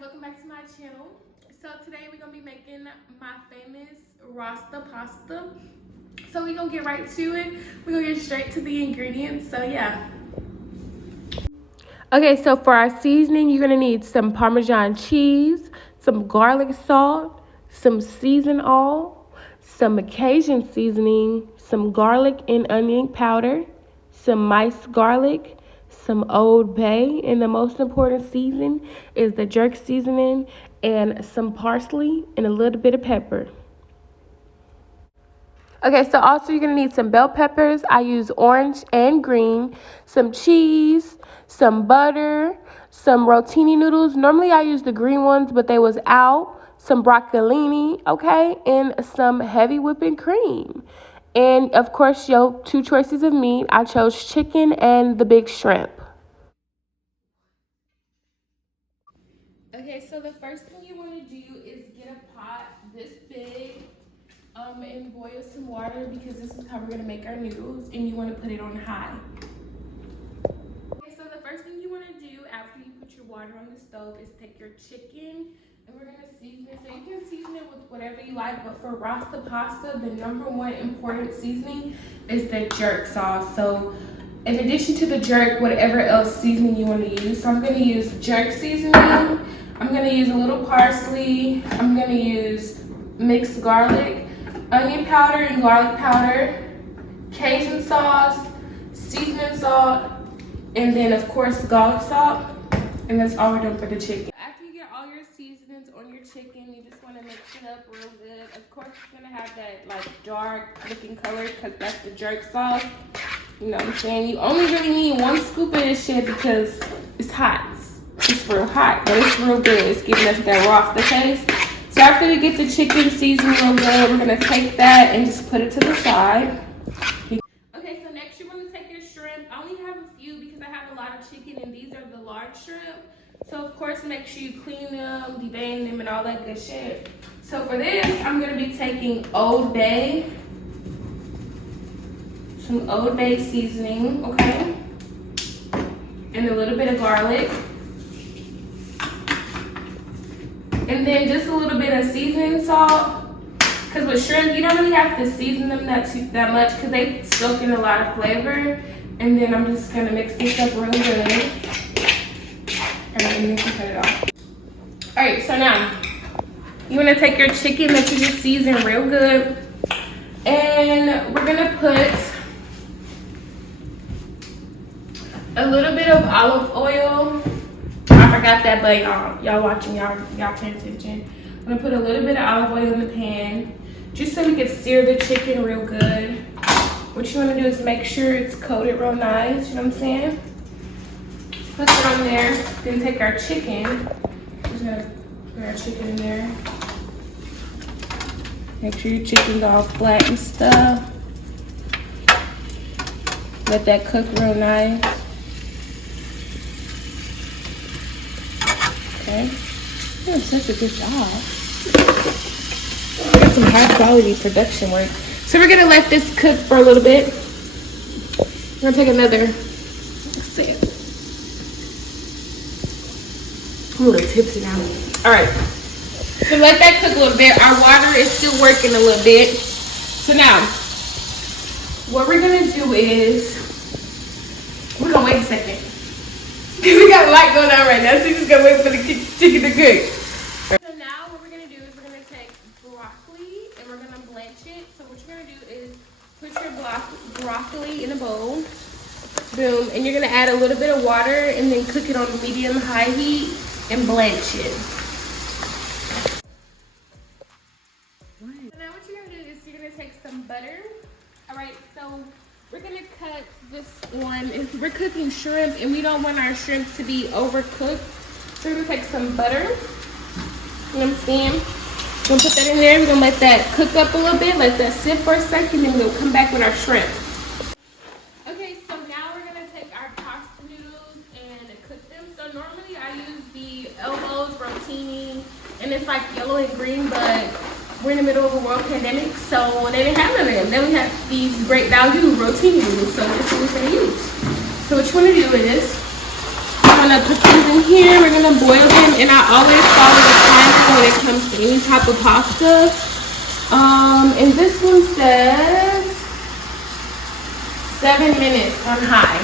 welcome back to my channel. So today we're gonna be making my famous Rasta pasta. So we're gonna get right to it. We're gonna get straight to the ingredients. So yeah. Okay, so for our seasoning, you're gonna need some Parmesan cheese, some garlic salt, some seasoned oil, some Cajun seasoning, some garlic and onion powder, some minced garlic, some Old Bay, and the most important season is the jerk seasoning, and some parsley and a little bit of pepper. Okay, so also you're gonna need some bell peppers. I use orange and green, some cheese, some butter, some rotini noodles. Normally I use the green ones, but they was out. Some broccolini, okay, and some heavy whipping cream. And of course, your two choices of meat. I chose chicken and the big shrimp. Okay, so the first thing you want to do is get a pot this big and boil some water, because this is how we're going to make our noodles, and you want to put it on high. Okay, so the first thing you want to do after you put your water on the stove is take your chicken, and we're going to season it. So you can season it with whatever you like, but for Rasta pasta, the number one important seasoning is the jerk sauce. So in addition to the jerk, whatever else seasoning you want to use. So I'm going to use jerk seasoning. I'm going to use a little parsley. I'm going to use mixed garlic, onion powder and garlic powder, Cajun sauce, seasoning salt, and then of course garlic salt. And that's all we're doing for the chicken. After you get all your seasonings on your chicken, you just want to mix it up real good. Of course, it's going to have that like dark looking color because that's the jerk sauce. You know what I'm saying? You only really need 1 scoop of this shit because it's hot. It's real hot, but it's real good. It's giving us that Rasta taste. So after you get the chicken seasoned real good, we're gonna take that and just put it to the side. Okay, so next you want to take your shrimp. I only have a few because I have a lot of chicken, and these are the large shrimp. So of course, make sure you clean them, devein them, and all that good shit. So for this, I'm gonna be taking Old Bay. Some Old Bay seasoning, okay? And a little bit of garlic. And then just a little bit of seasoning salt. Because with shrimp, you don't really have to season them that much because they soak in a lot of flavor. And then I'm just going to mix this up real good. And then you can cut it off. Alright, so now, you want to take your chicken that you just seasoned real good. And we're going to put a little bit of olive oil. I forgot that, but y'all watching, y'all pay attention. I'm gonna put a little bit of olive oil in the pan, just so we can sear the chicken real good. What you wanna do is make sure it's coated real nice, you know what I'm saying? Put it on there, then take our chicken. Just gonna put our chicken in there. Make sure your chicken's all flat and stuff. Let that cook real nice. Okay, you're doing such a good job. We got some high quality production work. So we're gonna let this cook for a little bit. We're gonna take another, let's see it. I'm a little tipsy now. All right, so let that cook a little bit. Our water is still working a little bit. So now, what we're gonna do is, we're gonna wait a second. We got a lot going on right now, so we're just gonna wait for the chicken to cook. So now what we're gonna do is we're gonna take broccoli and we're gonna blanch it. So what you're gonna do is put your broccoli in a bowl, boom, and you're gonna add a little bit of water and then cook it on medium-high heat and blanch it. So now what you're gonna do is you're gonna take some butter. All right, so we're gonna cut this one. We're cooking shrimp and we don't want our shrimp to be overcooked. So we're gonna take some butter. You know what I'm saying? We're gonna put that in there. We're gonna let that cook up a little bit, let that sit for a second, then we'll come back with our shrimp. Okay, so now we're gonna take our pasta noodles and cook them. So normally I use the elbows, rotini, and it's like yellow and green, but we're in the middle of a world pandemic, so they didn't have none of them. Then we have these great value rotini noodles, so this is what we're gonna use. So what you wanna do is, I'm gonna put these in here, we're gonna boil them And I always follow the timer when it comes to any type of pasta. And this one says 7 minutes on high.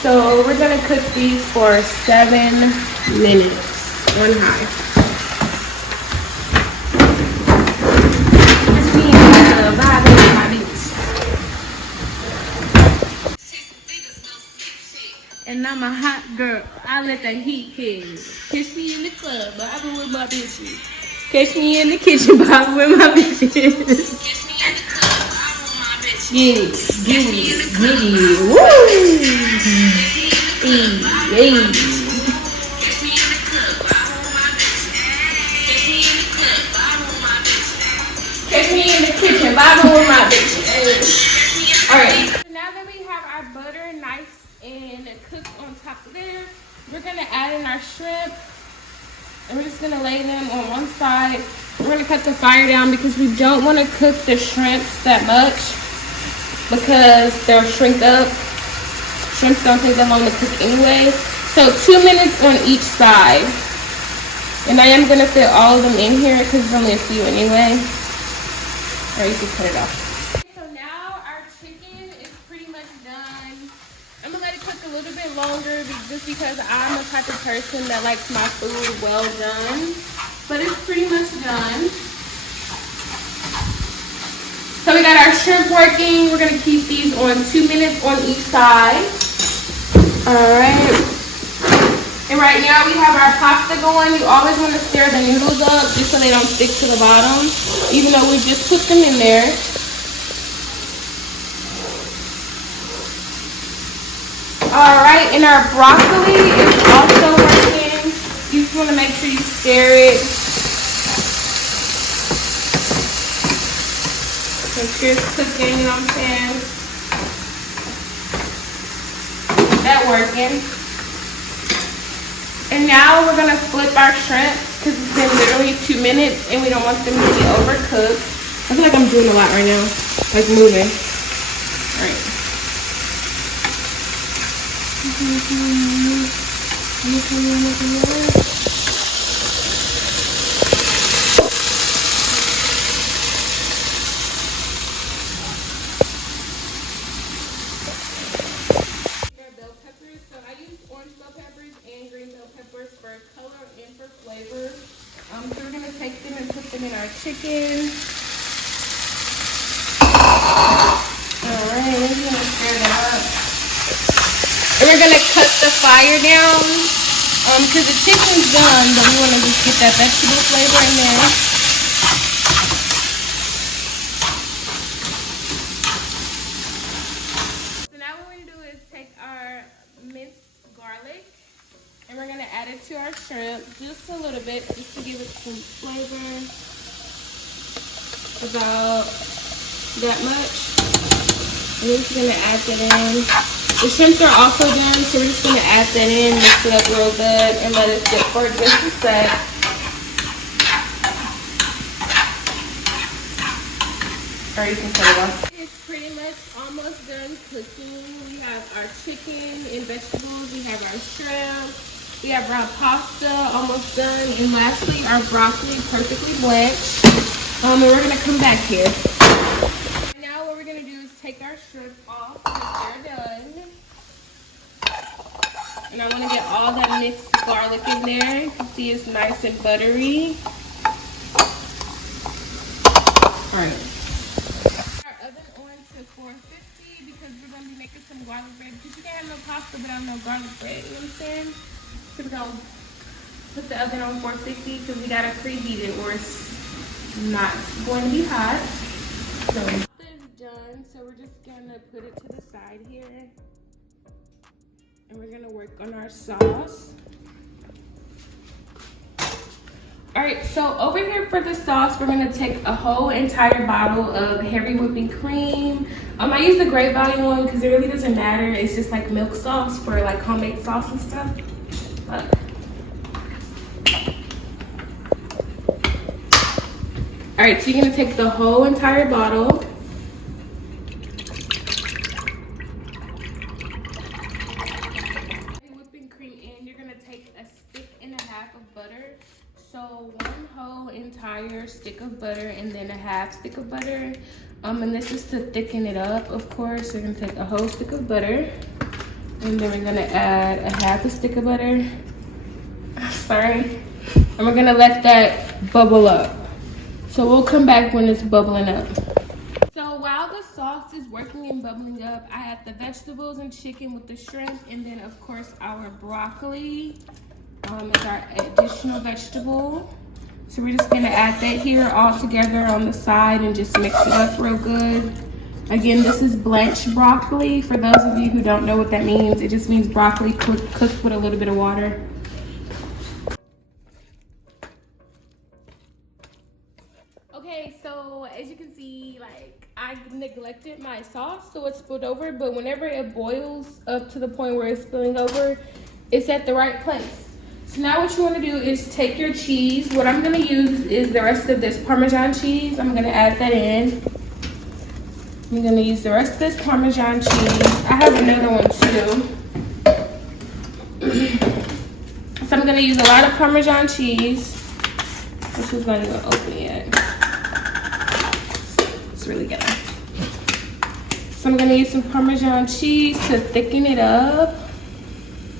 So we're gonna cook these for 7 minutes on high. And I'm a hot girl. I let the heat hit. Catch me in the club, but I've been with my bitches. Catch me in the kitchen, but I've been with my bitches. Catch me in the club, but I'm with my bitches. Get it, get it, get it. Woo! Hey, hey. Catch me in the club, but I'm with my bitches. Catch me in the club, but I'm with my bitches. Catch me in the kitchen, but I'm with my bitches. Alright. So now that we have our butter nice and cooked on top of there, we're gonna add in our shrimp, and we're just gonna lay them on one side. We're gonna cut the fire down because we don't want to cook the shrimps that much because they'll shrink up. Shrimps don't take that long to cook anyway. So 2 minutes on each side, and I am gonna fit all of them in here because it's only a few anyway. Or you can cut it off. A little bit longer just because I'm the type of person that likes my food well done, but it's pretty much done. So we got our shrimp working. We're gonna keep these on 2 minutes on each side. All right, and right now we have our pasta going. You always want to stir the noodles up just so they don't stick to the bottom, even though we just put them in there. Alright, and our broccoli is also working. You just want to make sure you stir it. Make sure it's cooking, you know what I'm saying? That working. And now we're going to flip our shrimp because it's been literally 2 minutes and we don't want them to be overcooked. I feel like I'm doing a lot right now, like moving. Alright. Bell peppers. So I use orange bell peppers and green bell peppers for color and for flavor. So we're gonna take them and put them in our chicken. All right, we're gonna stir that up. And we're gonna cut the fire down because the chicken's done, but we want to just get that vegetable flavor in there. So now what we're gonna do is take our minced garlic and we're gonna add it to our shrimp just a little bit, just to give it some flavor. About that much. And we're just gonna add that in. The shrimps are also done, so we're just going to add that in, mix it up real good, and let it sit for just a sec. Or you can cut it off. It's pretty much almost done cooking. We have our chicken and vegetables. We have our shrimp. We have our pasta almost done. And lastly, our broccoli perfectly blanched. And we're going to come back here. Now what we're going to do is take our shrimp off because they're done. And I want to get all that mixed garlic in there. You can see it's nice and buttery. Alright. Our oven on to 450 because we're going to be making some garlic bread. Because you can't have no pasta without no garlic bread. You know what I'm saying? So we're going to put the oven on 450 because we got to preheat it or it's not going to be hot. So this is done. So we're just going to put it to the side here. And we're gonna work on our sauce. All right, so over here for the sauce, we're gonna take a whole entire bottle of heavy whipping cream. I use the Great Value one because it really doesn't matter. It's just like milk sauce for like homemade sauce and stuff. All right, so you're gonna take the whole entire bottle. Whipping cream, and you're gonna take a stick and a half of butter. So 1 whole entire stick of butter and then a half stick of butter. And this is to thicken it up, of course. We're gonna take a whole stick of butter and then we're gonna add a half a stick of butter. Sorry. And we're gonna let that bubble up. So we'll come back when it's bubbling up. So while the sauce is working and bubbling up, I add the vegetables and chicken with the shrimp, and then of course our broccoli is our additional vegetable. So we're just gonna add that here all together on the side and just mix it up real good. Again, this is blanched broccoli. For those of you who don't know what that means, it just means broccoli cooked with a little bit of water. Okay, so as you can see, like, I neglected my sauce, so it spilled over, but whenever it boils up to the point where it's spilling over, it's at the right place. So now what you want to do is take your cheese. What I'm going to use is the rest of this Parmesan cheese. I'm going to add that in. I'm going to use the rest of this Parmesan cheese. I have another one too. So I'm going to use a lot of Parmesan cheese. This is not even open yet. It's really good. So I'm going to use some Parmesan cheese to thicken it up.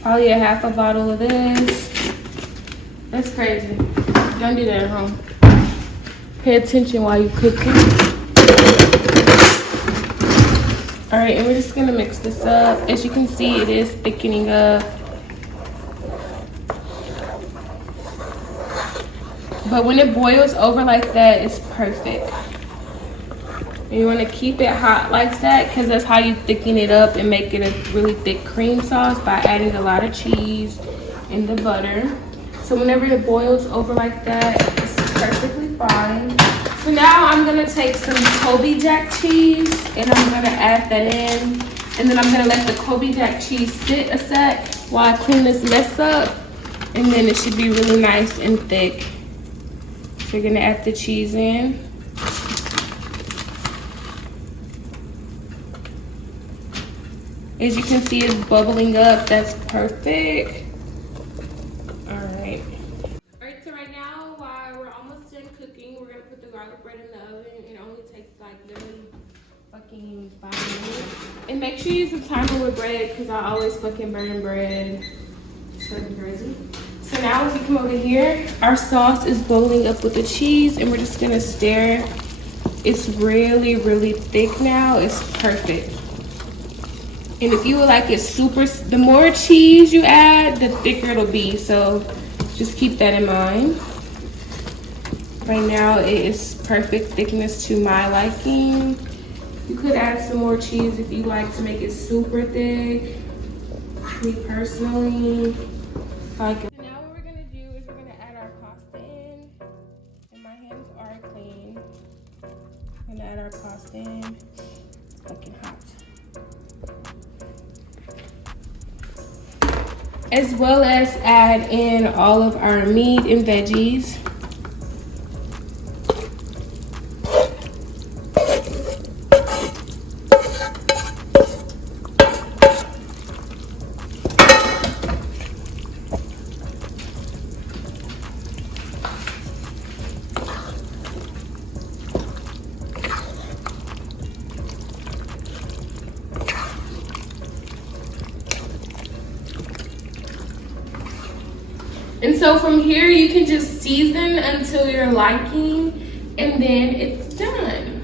Probably a half a bottle of this. That's crazy. Don't do that at home. Pay attention while you're cooking. All right, and we're just gonna mix this up. As you can see, it is thickening up. But when it boils over like that, it's perfect. And you want to keep it hot like that because that's how you thicken it up and make it a really thick cream sauce, by adding a lot of cheese and the butter. So whenever it boils over like that, it's perfectly fine. So now I'm going to take some Kobe Jack cheese and I'm going to add that in. And then I'm going to let the Kobe Jack cheese sit a sec while I clean this mess up. And then it should be really nice and thick. So you're going to add the cheese in. As you can see, it's bubbling up. That's perfect. Alright, so right now, while we're almost done cooking, we're going to put the garlic bread in the oven. It only takes like literally fucking 5 minutes. And make sure you use a timer with bread because I always fucking burn bread. It's fucking crazy. So now as you come over here, our sauce is bubbling up with the cheese and we're just going to stir. It's really, really thick now. It's perfect. And if you would like it super, the more cheese you add, the thicker it'll be. So just keep that in mind. Right now it is perfect thickness to my liking. You could add some more cheese if you like to make it super thick. Me personally, I like it. So now what we're gonna do is we're gonna add our pasta in. And my hands are clean. I'm gonna add our pasta in. Fucking hot. As well as add in all of our meat and veggies. And so from here, you can just season until your liking, and then it's done.